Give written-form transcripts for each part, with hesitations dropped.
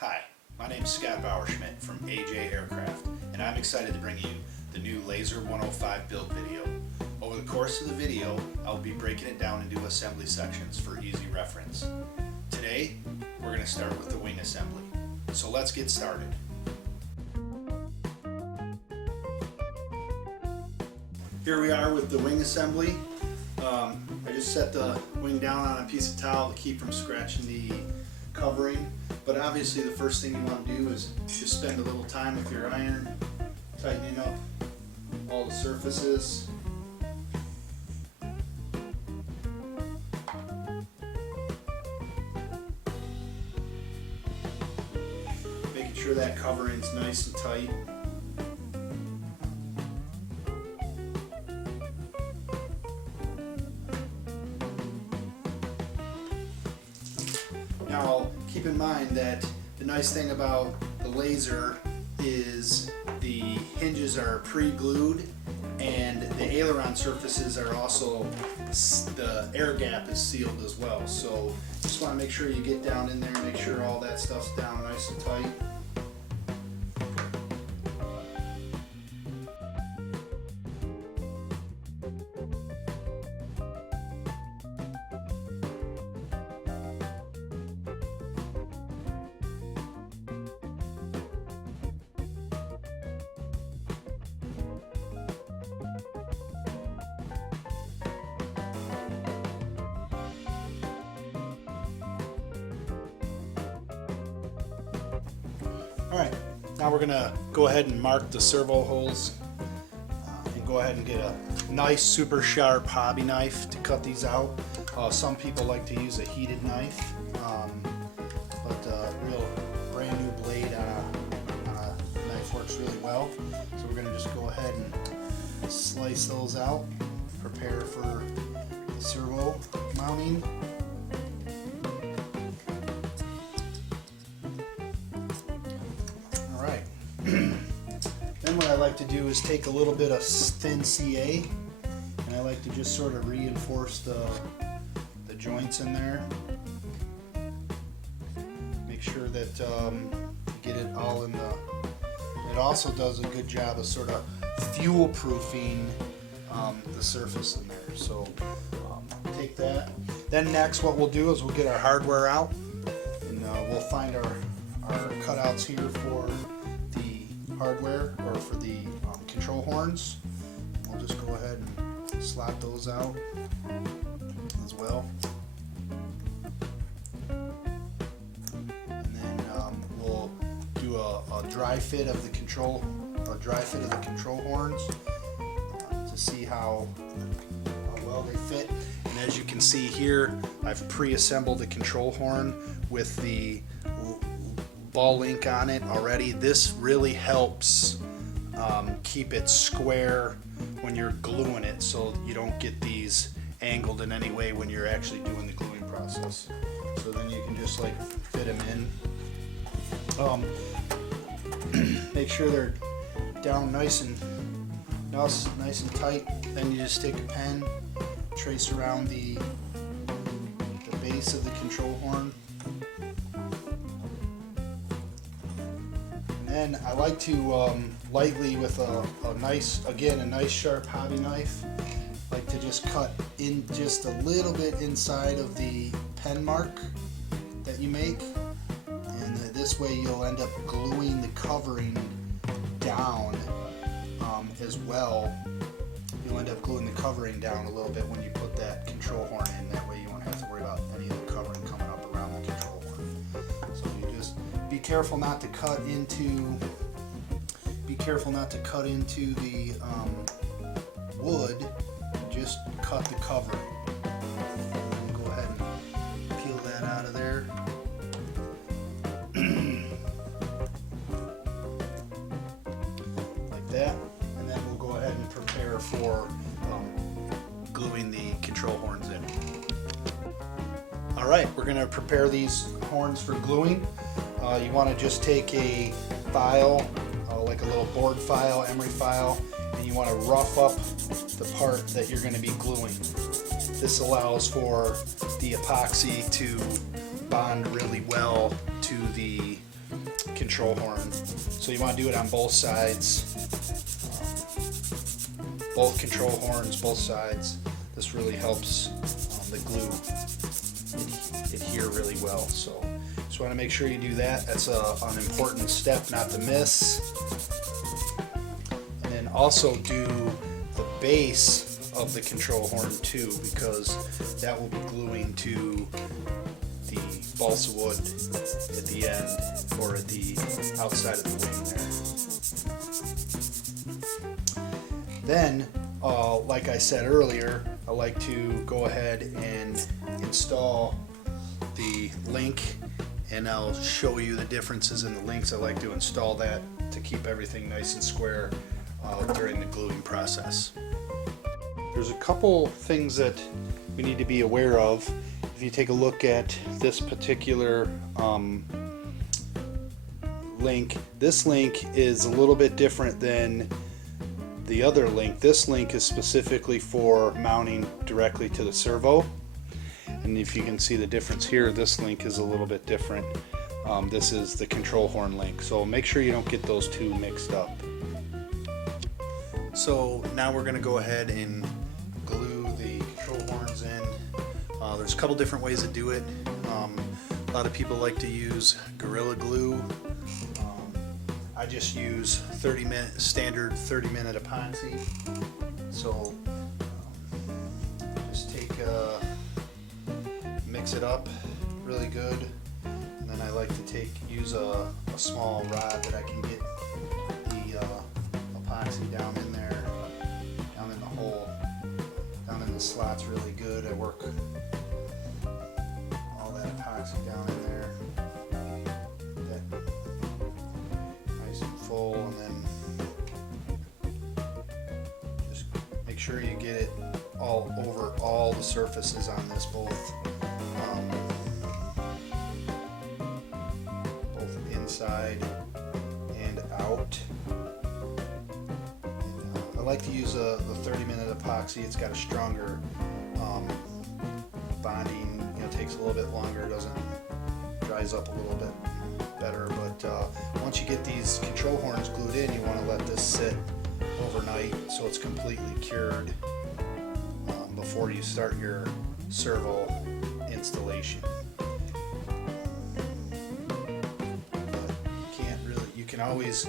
Hi, my name is Scott Bauerschmidt from AJ Aircraft, and I'm excited to bring you the new Laser 105 build video. Over the course of the video, I'll be breaking it down into assembly sections for easy reference. Today, we're going to start with the wing assembly. So let's get started. Here we are with the wing assembly. I just set the wing down on a piece of towel to keep from scratching the covering. But obviously the first thing you want to do is just spend a little time with your iron, tightening up all the surfaces. Making sure that covering's nice and tight. Now, keep in mind that the nice thing about the laser is the hinges are pre-glued and the aileron surfaces are also, the air gap is sealed as well. So just want to make sure you get down in there and make sure all that stuff's down nice and tight. Alright, now we're going to go ahead and mark the servo holes and go ahead and get a nice super sharp hobby knife to cut these out. Some people like to use a heated knife, but a real brand new blade on a knife works really well. So we're going to just go ahead and slice those out, prepare for the servo mounting. Then what I like to do is take a little bit of thin CA and I like to just sort of reinforce the joints in there. Make sure that you get it all in the... It also does a good job of sort of fuel proofing the surface in there. So take that. Then next what we'll do is we'll get our hardware out and we'll find our cutouts here for hardware or for the control horns. We'll just go ahead and slot those out as well. And then we'll do a dry fit of the control horns to see how well they fit. And as you can see here, I've pre-assembled the control horn with the ball link on it already. This really helps keep it square when you're gluing it, so you don't get these angled in any way when you're actually doing the gluing process. So then you can just like fit them in. Make sure they're down nice and tight. Then you just take a pen, trace around the base of the control horn. And I like to lightly with a nice sharp hobby knife, like to just cut in just a little bit inside of the pen mark that you make, and this way you'll end up gluing the covering down as well. You'll end up gluing the covering down a little bit when you put that control horn in. That way you won't have to worry about any of the covering coming up around the control horn. So you just be careful not to cut into the wood. Just cut the cover. And go ahead and peel that out of there. Like that. And then we'll go ahead and prepare for gluing the control horns in. Alright, we're going to prepare these horns for gluing. You want to just take a file, like a little board file, emery file, and you want to rough up the part that you're going to be gluing. This allows for the epoxy to bond really well to the control horn. So you want to do it on both sides, both control horns, both sides. This really helps the glue adhere really well. So just want to make sure you do that. That's an important step not to miss. And then also do the base of the control horn too, because that will be gluing to the balsa wood at the end or at the outside of the wing there. Then, like I said earlier, I like to go ahead and install the link, and I'll show you the differences in the links. I like to install that to keep everything nice and square during the gluing process. There's a couple things that we need to be aware of. If you take a look at this particular link, this link is a little bit different than the other link. This link is specifically for mounting directly to the servo. And if you can see the difference here, this link is a little bit different. This is the control horn link. So make sure you don't get those two mixed up. So now we're going to go ahead and glue the control horns in. There's a couple different ways to do it. A lot of people like to use Gorilla Glue. I just use standard 30-minute epoxy. So just mix it up really good, and then I like to use a small rod that I can get the epoxy down in there, down in the hole, down in the slots really good. I work all that epoxy down in there, get that nice and full, and then just make sure you get it all over all the surfaces on this, both inside and out. And, I like to use the 30-minute epoxy. It's got a stronger bonding. Takes a little bit longer. Doesn't dries up a little bit better. But once you get these control horns glued in, you want to let this sit overnight so it's completely cured before you start your servo installation. You can always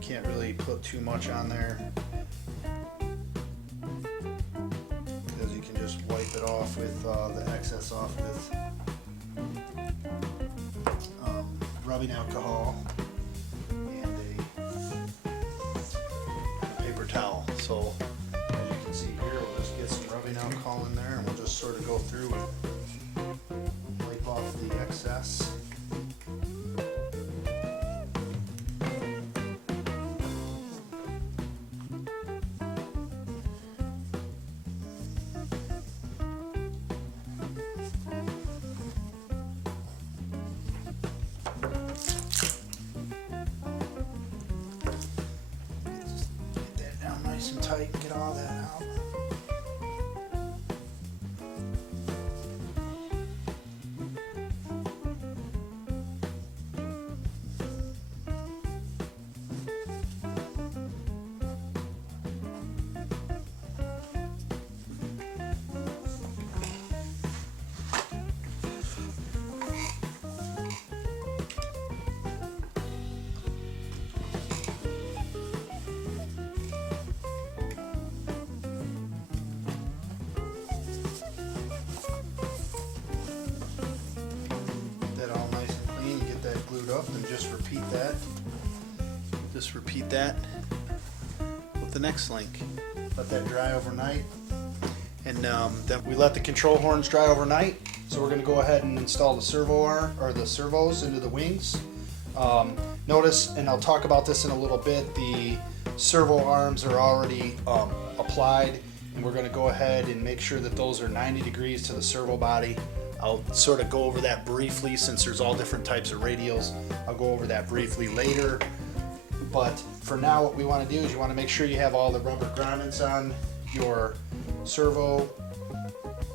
can't really put too much on there, because you can just wipe it off with the excess off with rubbing alcohol and a paper towel. So as you can see here, we'll just get some rubbing alcohol in there, and we'll just sort of go through and wipe off the excess. Nice and tight and get all that out. Glued up, and just repeat that with the next link. Let that dry overnight, and then we let the control horns dry overnight. So we're going to go ahead and install the servo arm, or the servos, into the wings. Notice, and I'll talk about this in a little bit, the servo arms are already applied, and we're going to go ahead and make sure that those are 90 degrees to the servo body. I'll sort of go over that briefly, since there's all different types of radials. I'll go over that briefly later. But for now, what we want to do is you want to make sure you have all the rubber grommets on your servo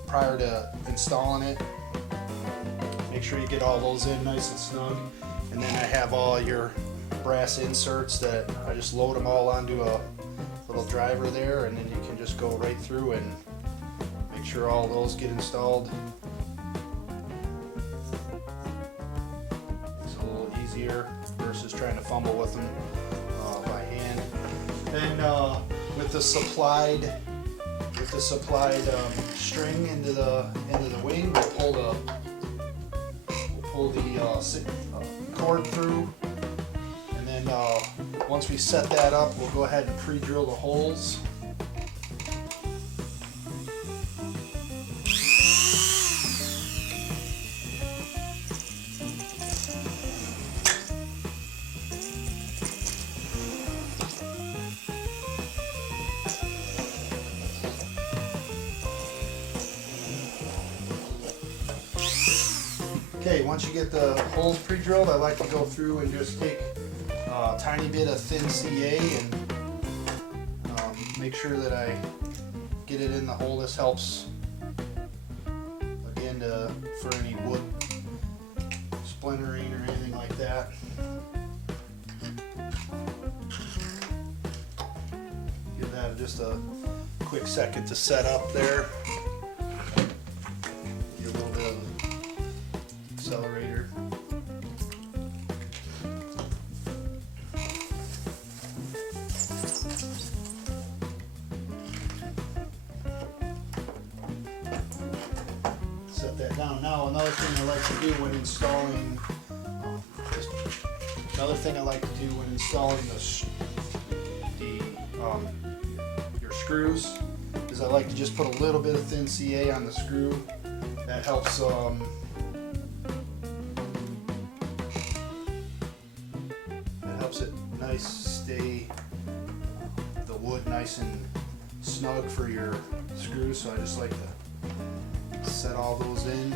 prior to installing it. Make sure you get all those in nice and snug. And then I have all your brass inserts that I just load them all onto a little driver there, and then you can just go right through and make sure all those get installed. It's a little easier versus trying to fumble with them by hand. Then with the supplied string into the wing, we'll pull the cord through, and then once we set that up, we'll go ahead and pre-drill the holes. Okay, once you get the holes pre-drilled, I like to go through and just take a tiny bit of thin CA and make sure that I get it in the hole. This helps, again, for any wood splintering or anything like that. Give that just a quick second to set up there. Get a little bit of accelerator. Set that down. Now another thing I like to do when installing your screws is I like to just put a little bit of thin CA on the screw. That helps it stay the wood nice and snug for your screws. So I just like to set all those in.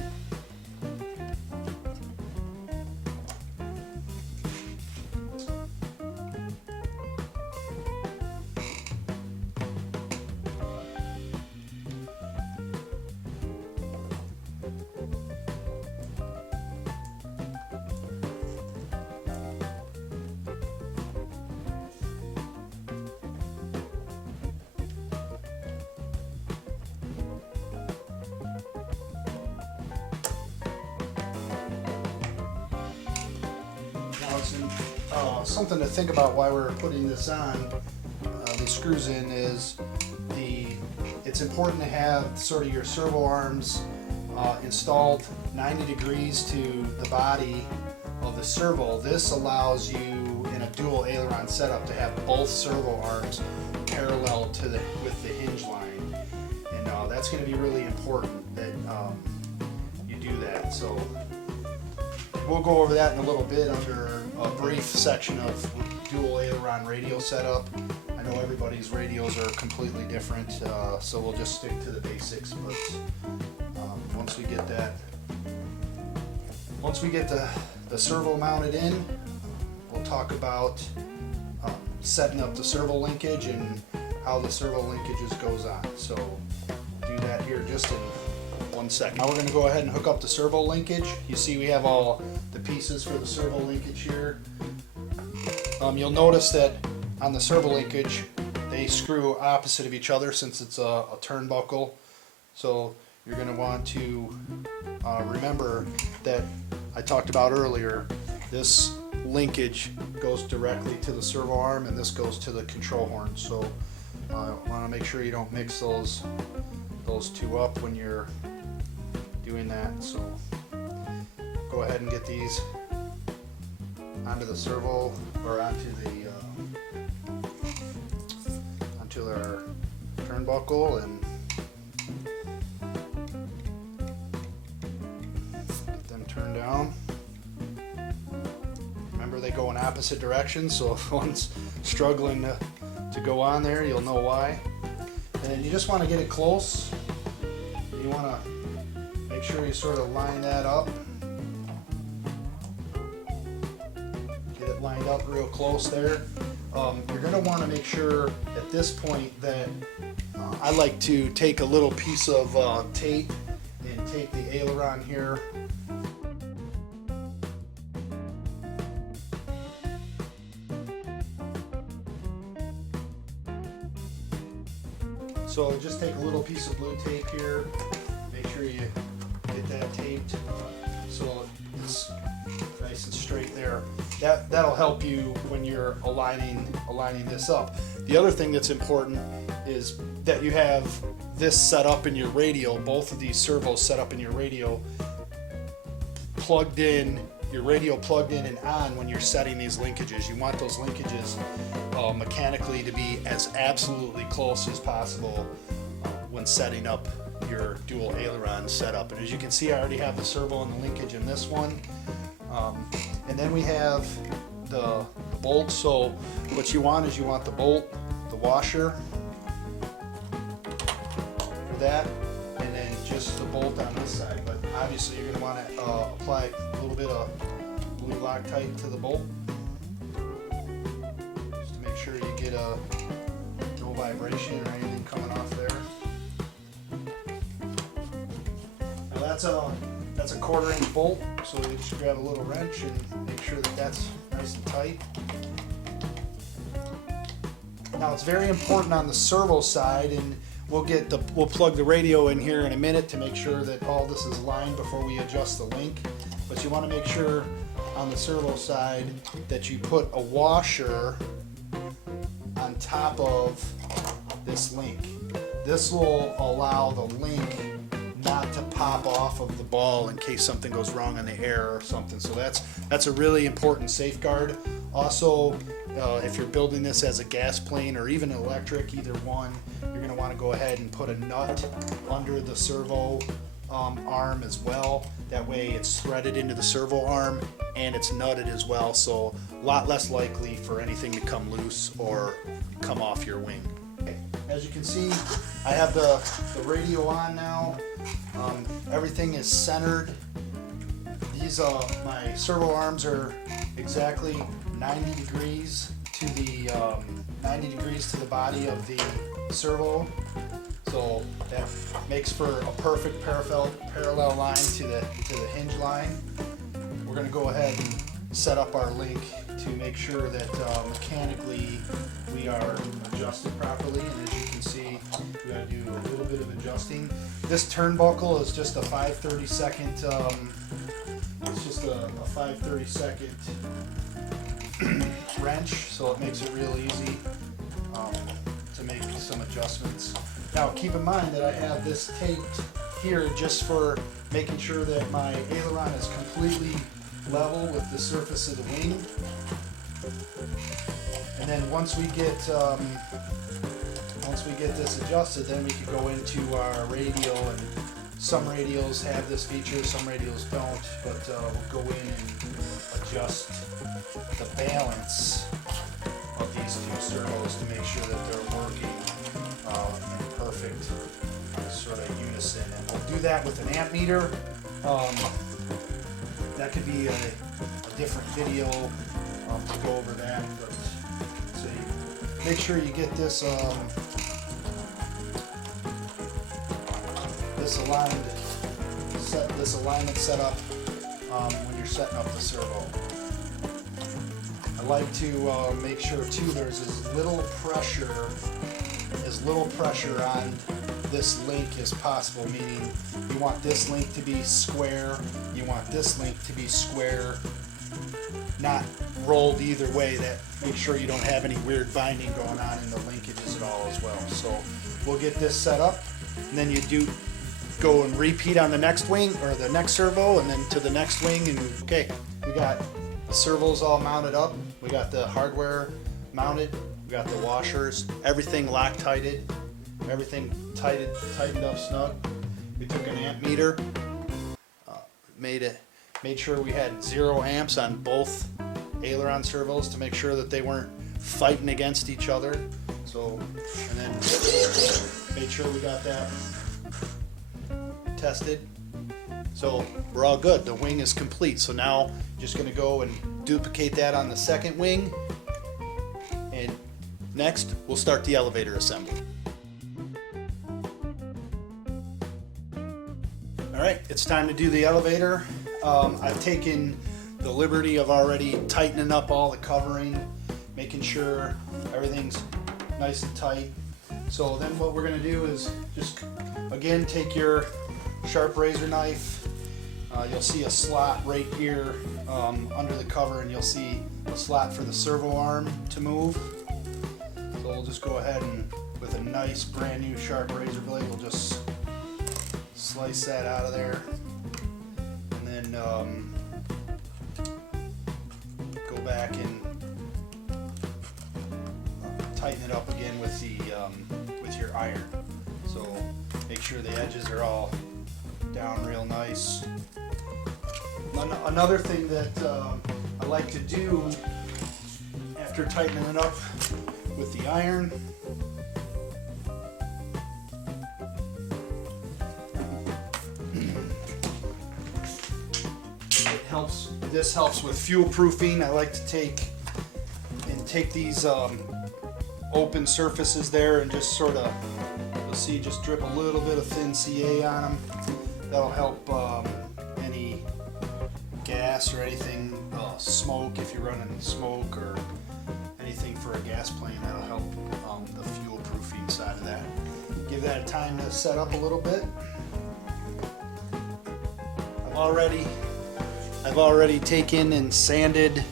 Something to think about while we're putting this on, the screws in, is it's important to have sort of your servo arms installed 90 degrees to the body of the servo. This allows you in a dual aileron setup to have both servo arms parallel to with the hinge line, and that's going to be really important that you do that. So we'll go over that in a little bit under a brief section of dual aileron radio setup. I know everybody's radios are completely different, so we'll just stick to the basics. But once we get the servo mounted in, we'll talk about setting up the servo linkage and how the servo linkages goes on. So we'll do that here just in 1 second. Now we're going to go ahead and hook up the servo linkage. You see we have all the pieces for the servo linkage here. You'll notice that on the servo linkage they screw opposite of each other since it's a turnbuckle. So you're going to want to remember that I talked about earlier, this linkage goes directly to the servo arm and this goes to the control horn. So I want to make sure you don't mix those two up when you're doing that. So go ahead and get these onto the servo, or onto their turnbuckle, and get them turned down. Remember, they go in opposite directions, so if one's struggling to go on there, you'll know why. And you just want to get it close. You want to make sure you sort of line that up. Get it lined up real close there. You're going to want to make sure at this point that I like to take a little piece of tape and take the aileron here So just take a little piece of blue tape here, make sure you get that taped so it's nice and straight there. That'll help you when you're aligning this up. The other thing that's important is that you have this set up in your radio, both of these servos set up in your radio, plugged in, your radio plugged in and on when you're setting these linkages. You want those linkages mechanically to be as absolutely close as possible when setting up your dual aileron setup. And as you can see, I already have the servo and the linkage in this one. And then we have the bolt. So what you want is you want the bolt, the washer for that, and then just the bolt on this side. But obviously you're going to want to apply a little bit of blue Loctite to the bolt, just to make sure you get no vibration or anything coming off there. Now that's a 1/4 inch bolt, so you just grab a little wrench and make sure that that's nice and tight. Now it's very important on the servo side, and we'll plug the radio in here in a minute to make sure that all this is aligned before we adjust the link. But you want to make sure on the servo side that you put a washer on top of this link. This will allow the link not to pop off of the ball in case something goes wrong on the air or something. So that's a really important safeguard. Also, if you're building this as a gas plane or even electric, either one, you're going to want to go ahead and put a nut under the servo arm as well. That way it's threaded into the servo arm and it's nutted as well, so a lot less likely for anything to come loose or come off your wing. Okay. As you can see, I have the radio on now. Everything is centered. These my servo arms are exactly 90 degrees to the body of the servo, so that makes for a perfect parallel line to the hinge line. We're going to go ahead and set up our link to make sure that mechanically we are adjusted properly. And as you can see, we got to do a little bit of adjusting. This turnbuckle is just a 5/32. It's just a 5/32 wrench, so it makes it real easy to make some adjustments. Now keep in mind that I have this taped here just for making sure that my aileron is completely level with the surface of the wing. And then once we get this adjusted, then we can go into our radio, and some radios have this feature, some radios don't, but we'll go in and adjust the balance of these two servos to make sure that they're working in perfect sort of unison. And we'll do that with an amp meter. That could be a different video to go over that, but so you make sure you get this this alignment set up when you're setting up the servo. I like to make sure too there's as little pressure on this link as possible, meaning you want this link to be square, you want this link to be square, not rolled either way. That make sure you don't have any weird binding going on in the linkages at all as well. So we'll get this set up, and then you do go and repeat on the next wing or the next servo, and then to the next wing. And okay, we got the servos all mounted up, we got the hardware mounted, we got the washers, everything Loctited, everything tightened up snug. We took an amp meter, made sure we had 0 amps on both aileron servos to make sure that they weren't fighting against each other. So, and then made sure we got that tested. So we're all good. The wing is complete. So now just going to go and duplicate that on the second wing, and next we'll start the elevator assembly. Alright, it's time to do the elevator. I've taken the liberty of already tightening up all the covering, making sure everything's nice and tight. So then what we're going to do is just, again, take your sharp razor knife. You'll see a slot right here under the cover, and you'll see a slot for the servo arm to move. So we'll just go ahead and, with a nice brand new sharp razor blade, we'll just slice that out of there. And then go back and tighten it up again with the with your iron. So make sure the edges are all down real nice. Another thing that I like to do after tightening it up with the iron, this helps with fuel proofing. I like to take these open surfaces there and just sort of, you'll see, just drip a little bit of thin CA on them. That'll help any gas or anything, smoke, if you're running smoke or anything for a gas plane, that'll help the fuel proofing side of that. Give that time to set up a little bit. I've already taken and sanded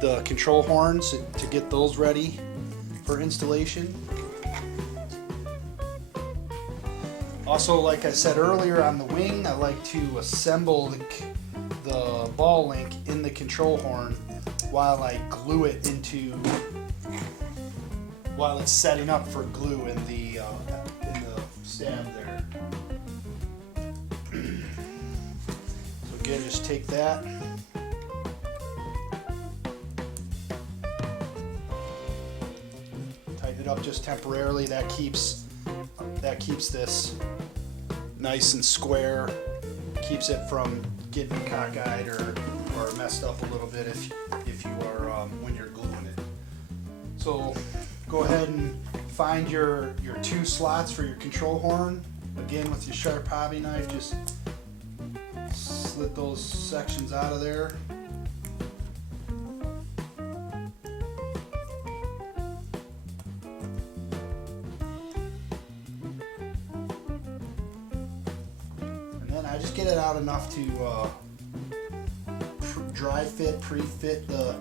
the control horns to get those ready for installation. Also, like I said earlier, on the wing, I like to assemble the ball link in the control horn while I glue it while it's setting up for glue in the stab there. So again, just take that. Tighten it up just temporarily. That keeps this nice and square. Keeps it from getting cockeyed or messed up a little bit if you are when you're gluing it. So go ahead and find your two slots for your control horn. Again, with your sharp hobby knife, just slit those sections out of there. And then I just get it out enough to dry fit, pre-fit the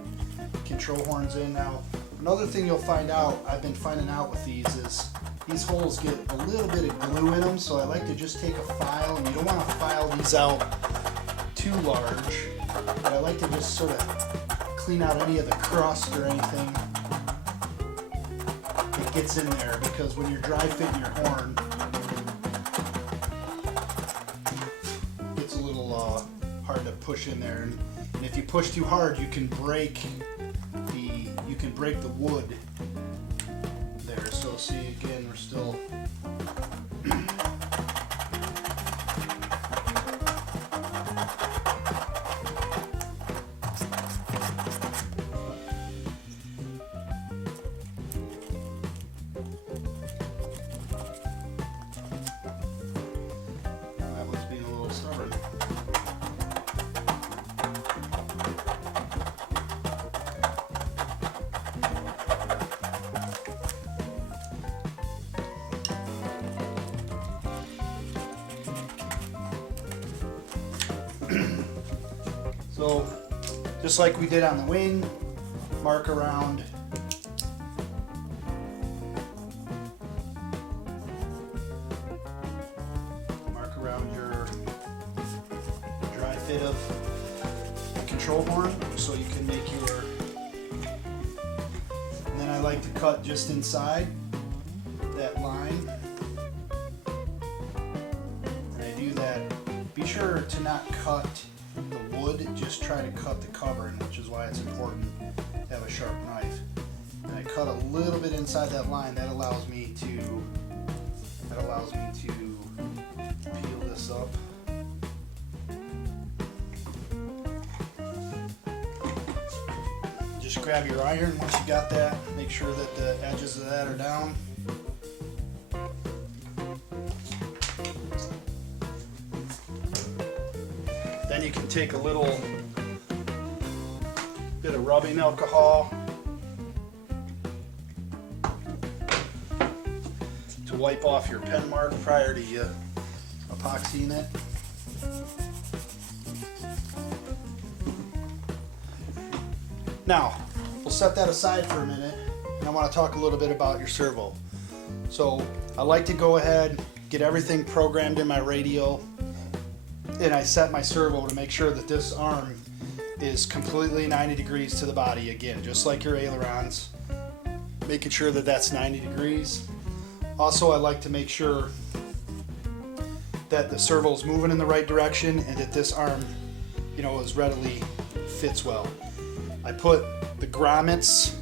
control horns in. Now, another thing you'll find out, I've been finding out with these, is these holes get a little bit of glue in them, so I like to just take a file, and you don't want to file these out too large, but I like to just sort of clean out any of the crust or anything that gets in there, because when you're dry fitting your horn, it gets a little hard to push in there, and if you push too hard, you can break the wood there. So see, again, we're still that was being a little stubborn. So, just like we did on the wing, mark around your dry fit of the control horn, so you can make your, and then I like to cut just inside that line. And I do that, be sure to not cut the wood, just try to cut the covering, which is why it's important to have a sharp knife. And I cut a little bit inside that line. That allows me to peel this up. Just grab your iron once you got that. Make sure that the edges of that are down. Then you can take a little bit of rubbing alcohol wipe off your pen mark prior to you epoxying it. Now, we'll set that aside for a minute, and I want to talk a little bit about your servo. So I like to go ahead, get everything programmed in my radio, and I set my servo to make sure that this arm is completely 90 degrees to the body again, just like your ailerons, making sure that that's 90 degrees. Also, I like to make sure that the servo is moving in the right direction and that this arm, is readily fits well. I put the grommets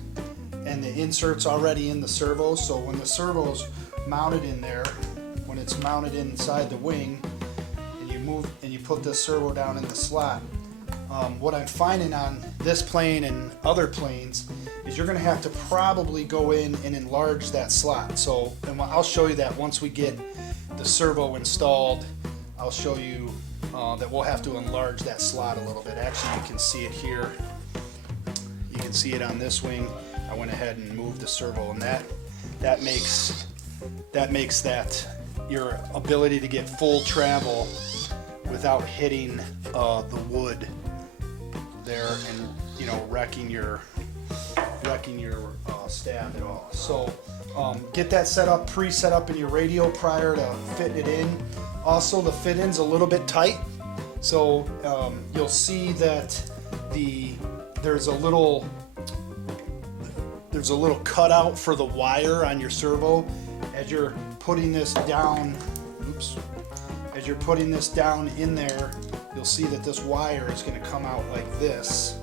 and the inserts already in the servo, so when the servo's mounted in there, when it's mounted inside the wing, and you move and you put this servo down in the slot, what I'm finding on this plane and other planes is you're going to have to probably go in and enlarge that slot. So, and I'll show you that once we get the servo installed. I'll show you that we'll have to enlarge that slot a little bit. Actually, you can see it here. You can see it on this wing. I went ahead and moved the servo, and that makes that your ability to get full travel without hitting the wood there and wrecking your stab at all. So get that set up, pre-set up in your radio prior to fitting it in. Also, the fit-in's a little bit tight, so you'll see that there's a little cutout for the wire on your servo. As you're putting this down, as you're putting this down in there, you'll see that this wire is going to come out like this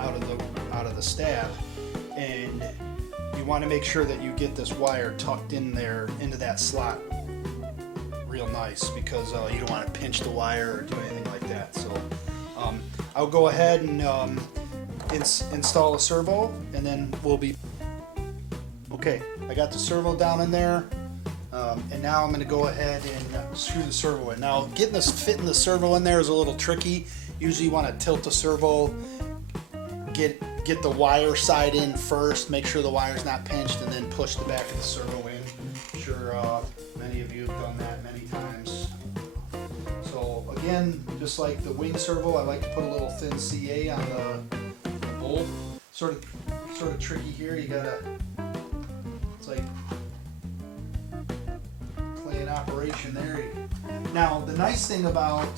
out of the stab, and you want to make sure that you get this wire tucked in there into that slot real nice, because you don't want to pinch the wire or do anything like that. So I'll go ahead and install a servo, and then we'll be okay. I got the servo down in there, and now I'm going to go ahead and screw the servo in. Now, fitting the servo in there is a little tricky. Usually you want to tilt the servo, get the wire side in first, make sure the wire's not pinched, and then push the back of the servo in. I'm sure many of you have done that many times. So again, just like the wing servo, I like to put a little thin CA on the bolt. Sort of tricky here. You gotta, it's like playing operation there. Now the nice thing about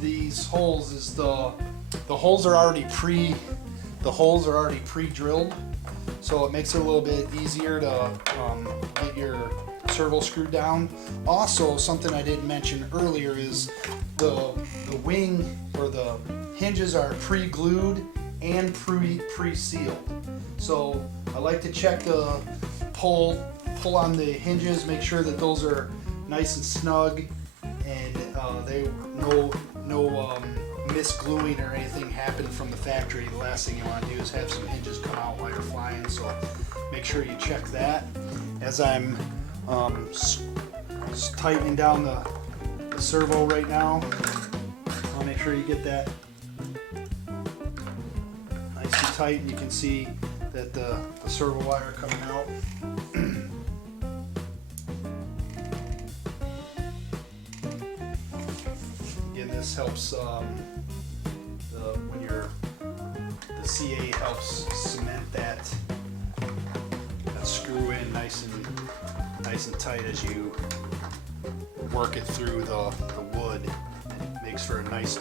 these holes is the holes are already pre-drilled, so it makes it a little bit easier to get your servo screwed down. Also, something I didn't mention earlier is the wing or the hinges are pre-glued and pre-sealed. So I like to check the pull on the hinges, make sure that those are nice and snug, and they no misgluing or anything happened from the factory. The last thing you want to do is have some hinges come out while you're flying, so make sure you check that. As I'm tightening down the servo right now, I'll make sure you get that nice and tight, and you can see that the servo wire coming out. Again, this helps the CA helps cement that screw in nice and tight as you work it through the wood. It makes for a nice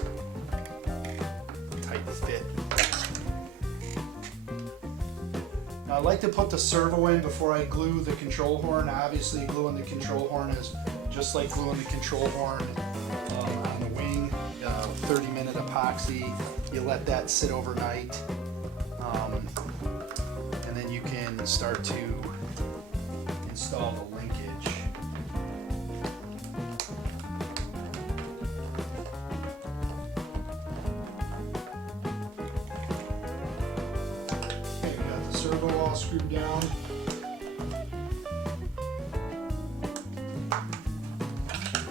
tight fit. Now, I like to put the servo in before I glue the control horn. Obviously, gluing the control horn is just like gluing the control horn on the wing. 30-minute epoxy. You let that sit overnight, and then you can start to install the linkage. Okay, we got the servo all screwed down.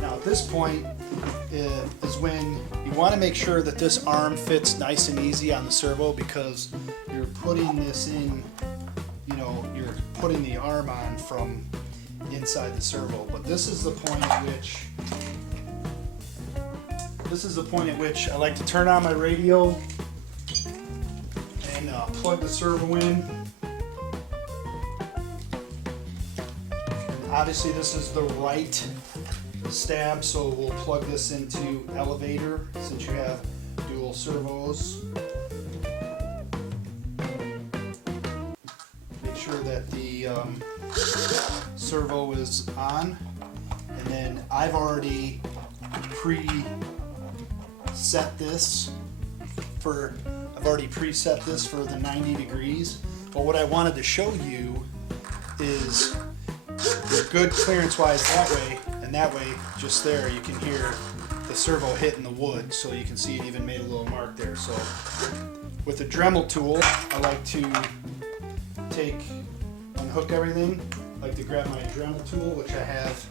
Now at this point is when you want to make sure that this arm fits nice and easy on the servo, because you're putting this in, you're putting the arm on from inside the servo. But this is the point at which I like to turn on my radio and plug the servo in. And obviously this is the right stab, so we'll plug this into elevator since you have dual servos. Make sure that the servo is on, and then I've already preset this for the 90 degrees. But what I wanted to show you is you're good clearance wise that way, and that way just there you can hear the servo hitting the wood, so you can see it even made a little mark there. So with the Dremel tool, I like to unhook everything. I like to grab my Dremel tool, which I have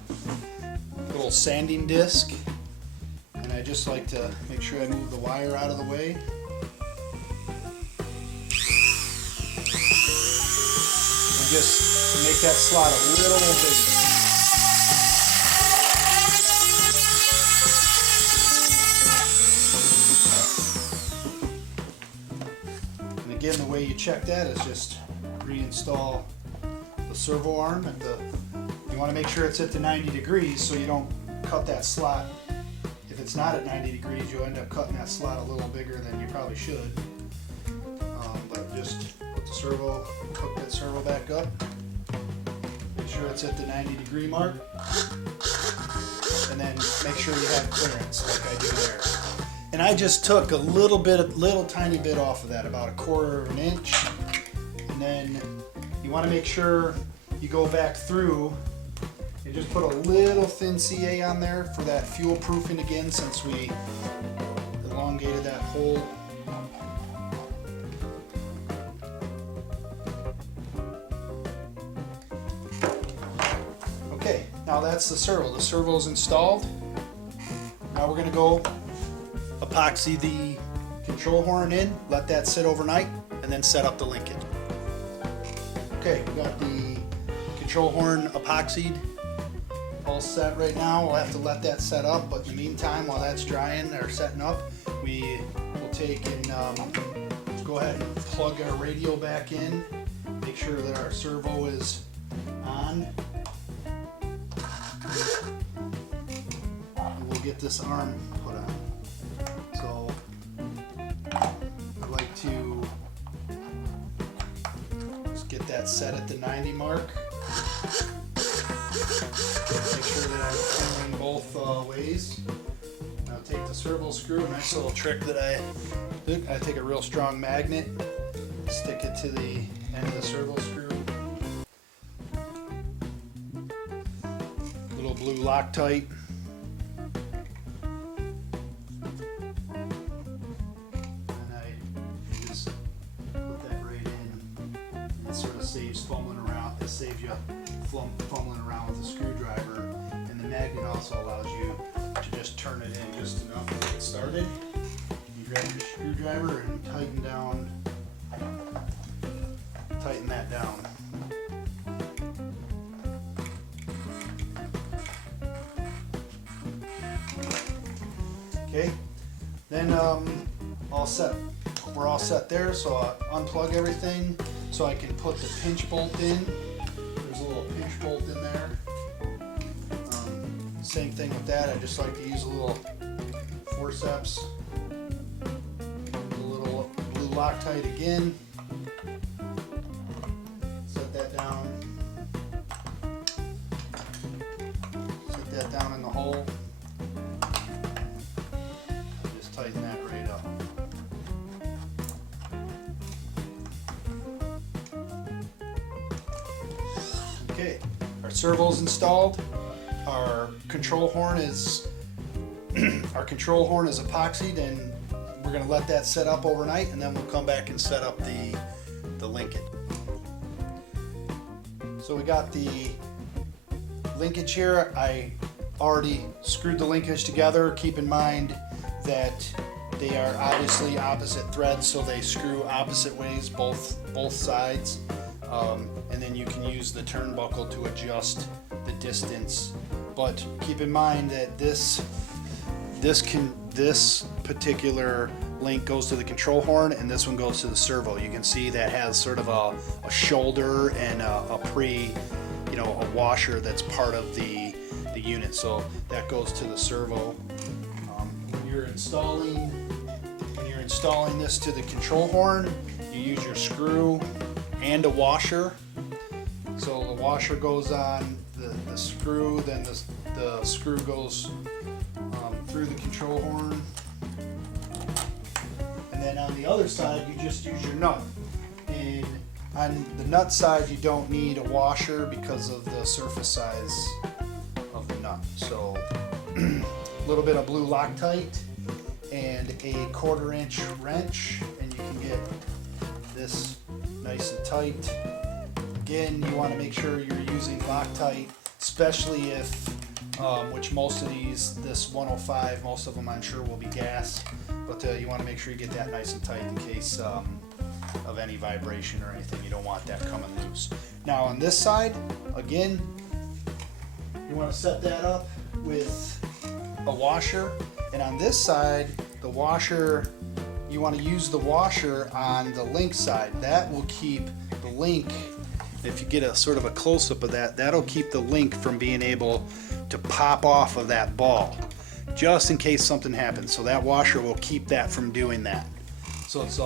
a little sanding disc, and I just like to make sure I move the wire out of the way. And just to make that slot a little bigger. And again, the way you check that is just reinstall the servo arm at the. You want to make sure it's at the 90 degrees so you don't cut that slot. If it's not at 90 degrees, you'll end up cutting that slot a little bigger than you probably should. But just put the servo, hook that servo back up. Make sure it's at the 90 degree mark, and then make sure you have clearance like I do there. And I just took a little tiny bit off of that, about 1/4 of an inch. And then you want to make sure you go back through and just put a little thin CA on there for that fuel proofing again, since we elongated that hole. Okay, now that's the servo. The servo is installed. Now we're going to go epoxy the control horn in, let that sit overnight, and then set up the linkage. Okay, we got the control horn epoxied, all set right now. We'll have to let that set up, but in the meantime, while that's drying or setting up, we will take and go ahead and plug our radio back in, make sure that our servo is on. And we'll get this arm put on. So I like to just get that set at the 90 mark. Make sure that I'm going both ways. Now take the servo screw, a nice little trick that I take a real strong magnet, stick it to the end of the servo screw. Little blue Loctite. And I just put that right in. And it sort of saves fumbling around. It saves you fumbling around with a screwdriver, and the magnet also allows you to just turn it in just enough to get started. You grab your screwdriver and tighten that down. Okay, then all set. We're all set there, so I unplug everything so I can put the pinch bolt in. There's a little pinch bolt in there. Same thing with that. I just like to use a little forceps. A little blue Loctite again. Set that down. Set that down in the hole. Just tighten that right up. Okay, our servo's installed. Our control horn is epoxied, and we're going to let that set up overnight, and then we'll come back and set up the linkage. So we got the linkage here. I already screwed the linkage together. Keep in mind that they are obviously opposite threads, so they screw opposite ways, both sides. And then you can use the turnbuckle to adjust the distance. But keep in mind that this particular link goes to the control horn, and this one goes to the servo. You can see that has sort of a shoulder and a washer that's part of the unit. So that goes to the servo. When you're installing this to the control horn, you use your screw and a washer. So the washer goes on the screw, then the screw goes through the control horn. And then on the other side, you just use your nut. And on the nut side, you don't need a washer because of the surface size of the nut. So a little bit of blue Loctite and a 1/4 inch wrench, and you can get this nice and tight. Again, you want to make sure you're using Loctite, especially if, which most of this 105, most of them I'm sure will be gas, but you want to make sure you get that nice and tight in case of any vibration or anything. You don't want that coming loose. Now on this side, again, you want to set that up with a washer, and on this side, the washer, you want to use the washer on the link side. That will keep the link, if you get a sort of a close-up of that, that'll keep the link from being able to pop off of that ball, just in case something happens. So that washer will keep that from doing that. So it's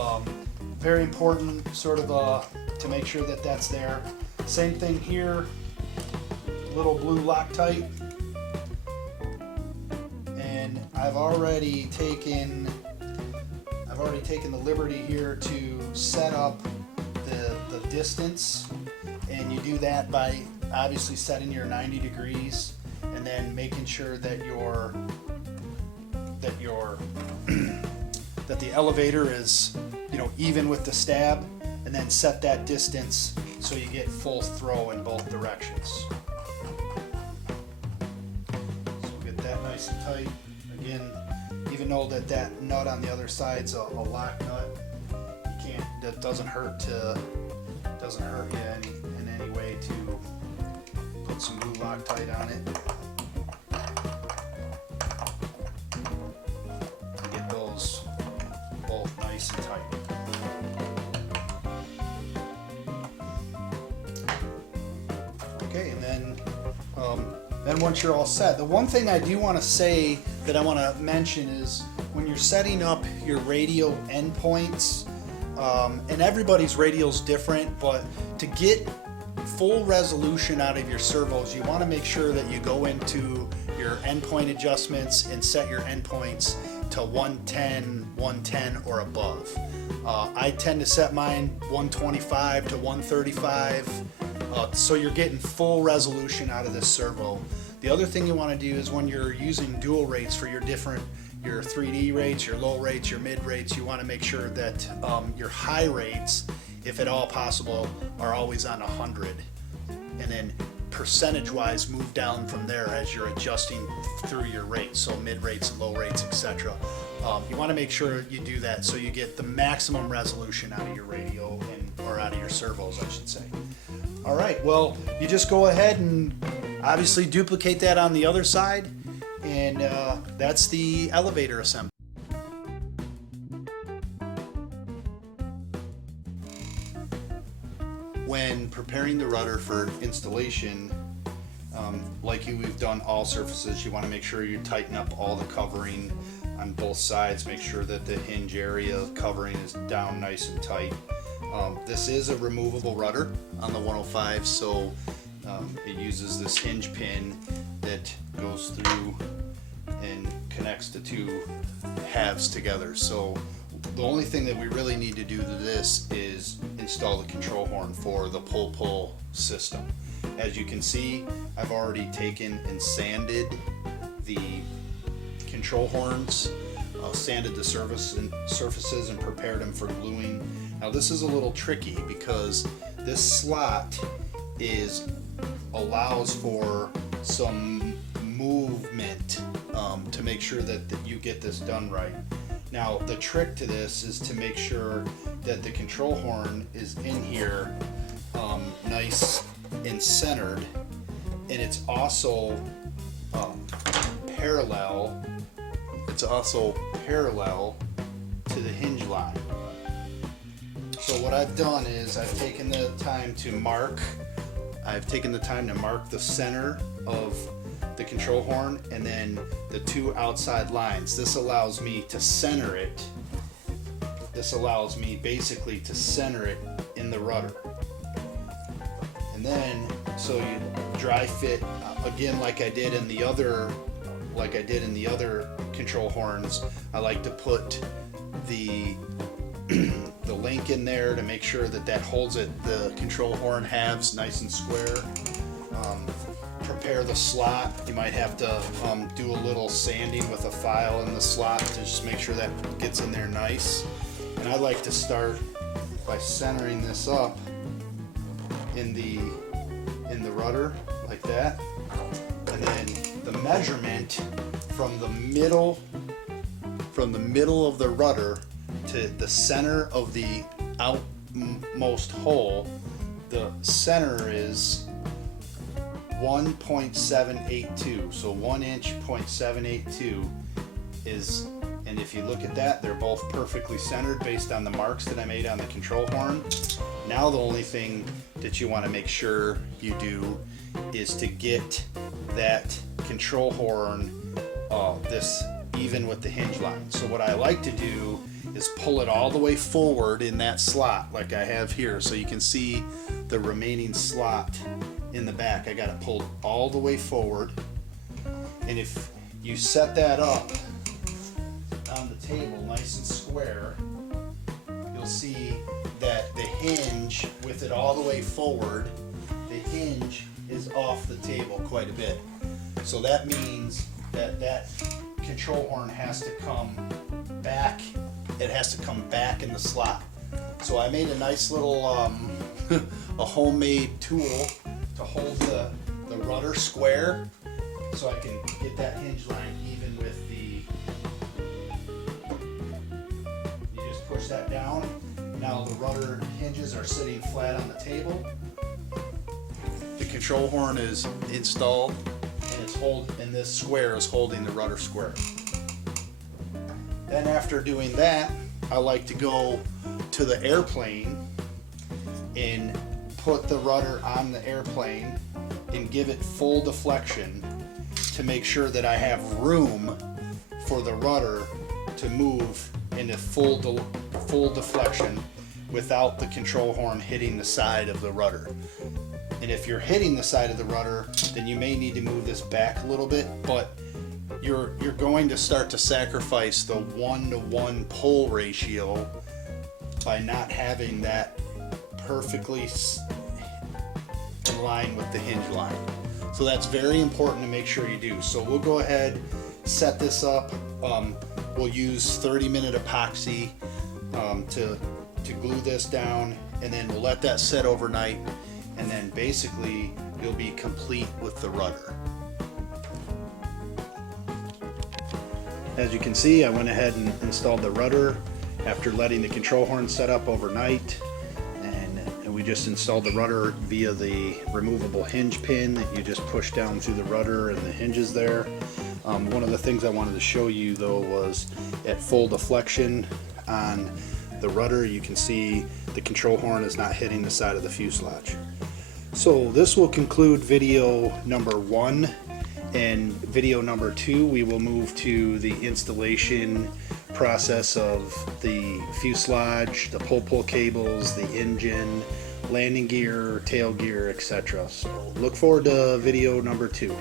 very important sort of to make sure that that's there. Same thing here, little blue Loctite. And I've already taken the liberty here to set up the distance, and you do that by obviously setting your 90 degrees and then making sure that that the elevator is even with the stab, and then set that distance so you get full throw in both directions. So get that nice and tight. Again, even though that nut on the other side's a lock nut, that doesn't hurt you in any way to put some blue Loctite on it. And get those both nice and tight. Okay, and then once you're all set, the one thing I do want to say that I want to mention is when you're setting up your radio endpoints, and everybody's radio is different, but to get full resolution out of your servos, you want to make sure that you go into your endpoint adjustments and set your endpoints to 110 or above. I tend to set mine 125 to 135, so you're getting full resolution out of this servo. The other thing you want to do is when you're using dual rates for your 3D rates, your low rates, your mid rates, you want to make sure that your high rates, if at all possible, are always on 100. And then percentage-wise move down from there as you're adjusting through your rates, so mid rates, low rates, etc. You want to make sure you do that so you get the maximum resolution out of your radio, or out of your servos, I should say. All right, well, you just go ahead and obviously duplicate that on the other side, and that's the elevator assembly. When preparing the rudder for installation, like we've done all surfaces, you want to make sure you tighten up all the covering on both sides. Make sure that the hinge area covering is down nice and tight. This is a removable rudder on the 105, so it uses this hinge pin that goes through and connects the two halves together. So the only thing that we really need to do to this is install the control horn for the pull-pull system. As you can see, I've already taken and sanded the control horns, sanded the surfaces and prepared them for gluing. Now this is a little tricky because this slot allows for some movement to make sure that you get this done right. Now the trick to this is to make sure that the control horn is in here nice and centered, and it's also parallel. It's also parallel to the hinge line. So what I've done is I've taken the time to mark. I've taken the time to mark the center of the control horn and then the two outside lines. This allows me to center it. This allows me basically to center it in the rudder. And then, so you dry fit again like I did in the other control horns. I like to put the the link in there to make sure that that holds it, the control horn halves nice and square. Prepare the slot. You might have to do a little sanding with a file in the slot to just make sure that gets in there nice. And I like to start by centering this up in the rudder like that, and then the measurement from the middle of the rudder to the center of the outmost hole, the center is 1.782. So 1 inch 0.782 is, and if you look at that, they're both perfectly centered based on the marks that I made on the control horn. Now the only thing that you want to make sure you do is to get that control horn this even with the hinge line. So what I like to do is pull it all the way forward in that slot like I have here, so you can see the remaining slot in the back. I got it pulled all the way forward, and if you set that up on the table nice and square, you'll see that the hinge, with it all the way forward, the hinge is off the table quite a bit. So that means that that control horn has to come back. It has to come back in the slot. So I made a nice little a homemade tool to hold the rudder square, so I can get that hinge line even with the, you just push that down. Now the rudder hinges are sitting flat on the table. The control horn is installed, and this square is holding the rudder square. Then after doing that, I like to go to the airplane and put the rudder on the airplane and give it full deflection to make sure that I have room for the rudder to move into full deflection without the control horn hitting the side of the rudder. And if you're hitting the side of the rudder, then you may need to move this back a little bit, but you're going to start to sacrifice the 1-to-1 pull ratio by not having that perfectly in line with the hinge line. So that's very important to make sure you do. So we'll go ahead, set this up. We'll use 30-minute epoxy to glue this down, and then we'll let that set overnight, and then basically you'll be complete with the rudder. As you can see, I went ahead and installed the rudder after letting the control horn set up overnight, and we just installed the rudder via the removable hinge pin that you just push down through the rudder and the hinges there. One of the things I wanted to show you though was at full deflection on the rudder, you can see the control horn is not hitting the side of the fuselage. So this will conclude video number 1. And video number 2, we will move to the installation process of the fuselage, the pull cables, the engine, landing gear, tail gear, etc. So look forward to video number 2.